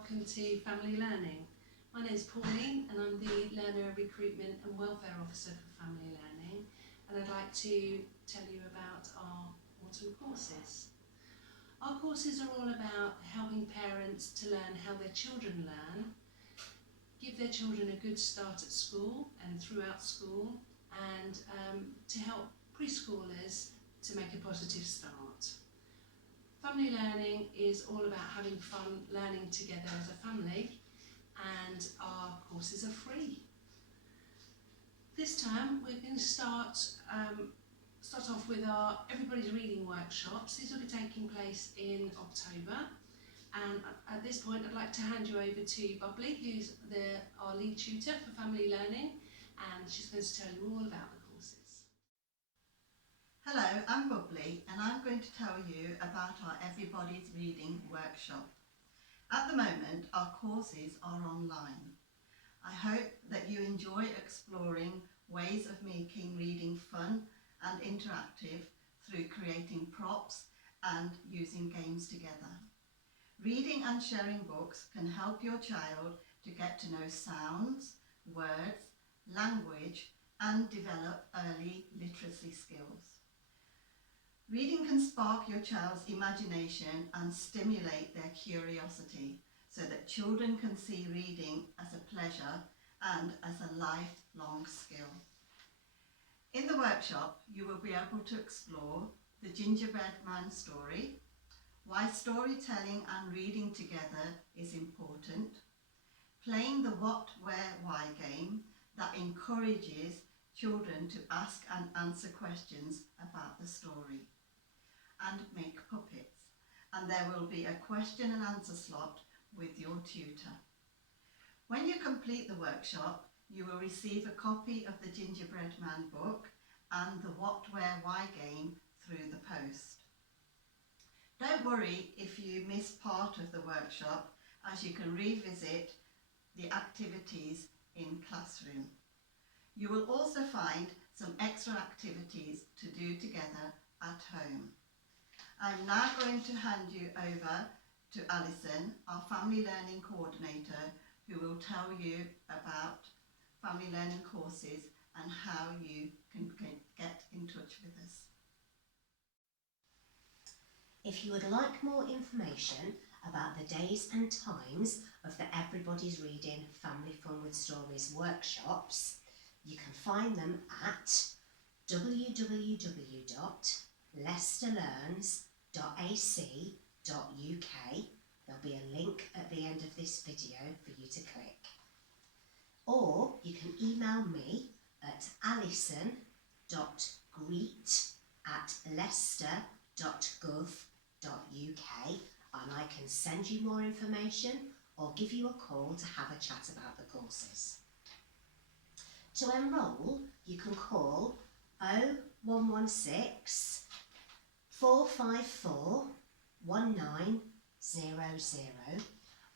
welcome to Family Learning. My name is Pauline and I'm the Learner Recruitment and Welfare Officer for Family Learning, and I'd like to tell you about our autumn courses. Our courses are all about helping parents to learn how their children learn, give their children a good start at school and throughout school, and to help preschoolers to make a positive start. Family learning is all about having fun learning together as a family, and our courses are free. This term we're going to start off with our Everybody's Reading workshops. These will be taking place in October, and at this point I'd like to hand you over to Bubbly, who's our lead tutor for Family Learning, and she's going to tell you all about the courses. Hello, I'm Bubbly and I'm going to tell you about our Everybody's Reading workshop. At the moment our courses are online. I hope that you enjoy exploring ways of making reading fun and interactive through creating props and using games together. Reading and sharing books can help your child to get to know sounds, words, language and develop early literacy skills. Reading can spark your child's imagination and stimulate their curiosity so that children can see reading as a pleasure and as a lifelong skill. In the workshop, you will be able to explore the Gingerbread Man story, why storytelling and reading together is important, playing the what, where, why game that encourages children to ask and answer questions about the story, and make puppets. And there will be a question and answer slot with your tutor. When you complete the workshop, you will receive a copy of the Gingerbread Man book and the What, Where, Why game through the post. Don't worry if you miss part of the workshop, as you can revisit the activities in classroom. You will also find some extra activities to do together at home. I'm now going to hand you over to Alison, our Family Learning Coordinator, who will tell you about Family Learning courses and how you can get in touch with us. If you would like more information about the days and times of the Everybody's Reading Family Fun with Stories workshops, you can find them at www.leicesterlearns.ac.uk. There'll be a link at the end of this video for you to click. Or you can email me at alison.greet@leicester.gov.uk and I can send you more information or give you a call to have a chat about the courses. To enrol, you can call 0116 454 1900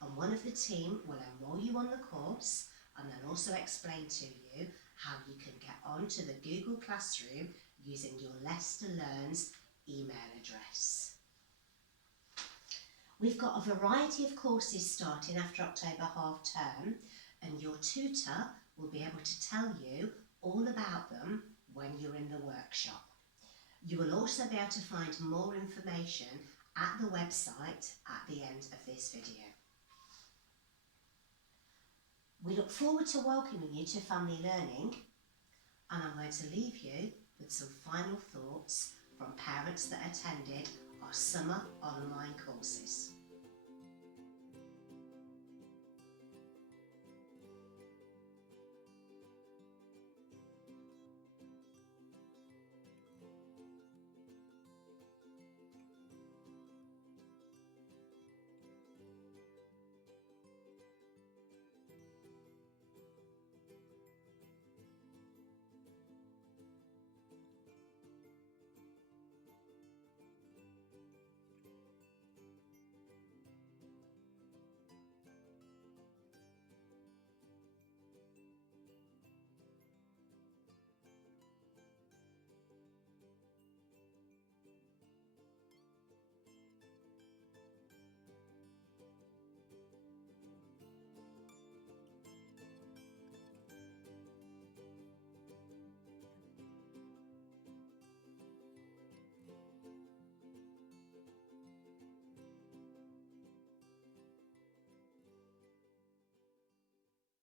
and one of the team will enrol you on the course and then also explain to you how you can get onto the Google Classroom using your Leicester Learns email address. We've got a variety of courses starting after October half term, and your tutor will be able to tell you all about them when you're in the workshop. You will also be able to find more information at the website at the end of this video. We look forward to welcoming you to Family Learning, and I'm going to leave you with some final thoughts from parents that attended our summer online courses.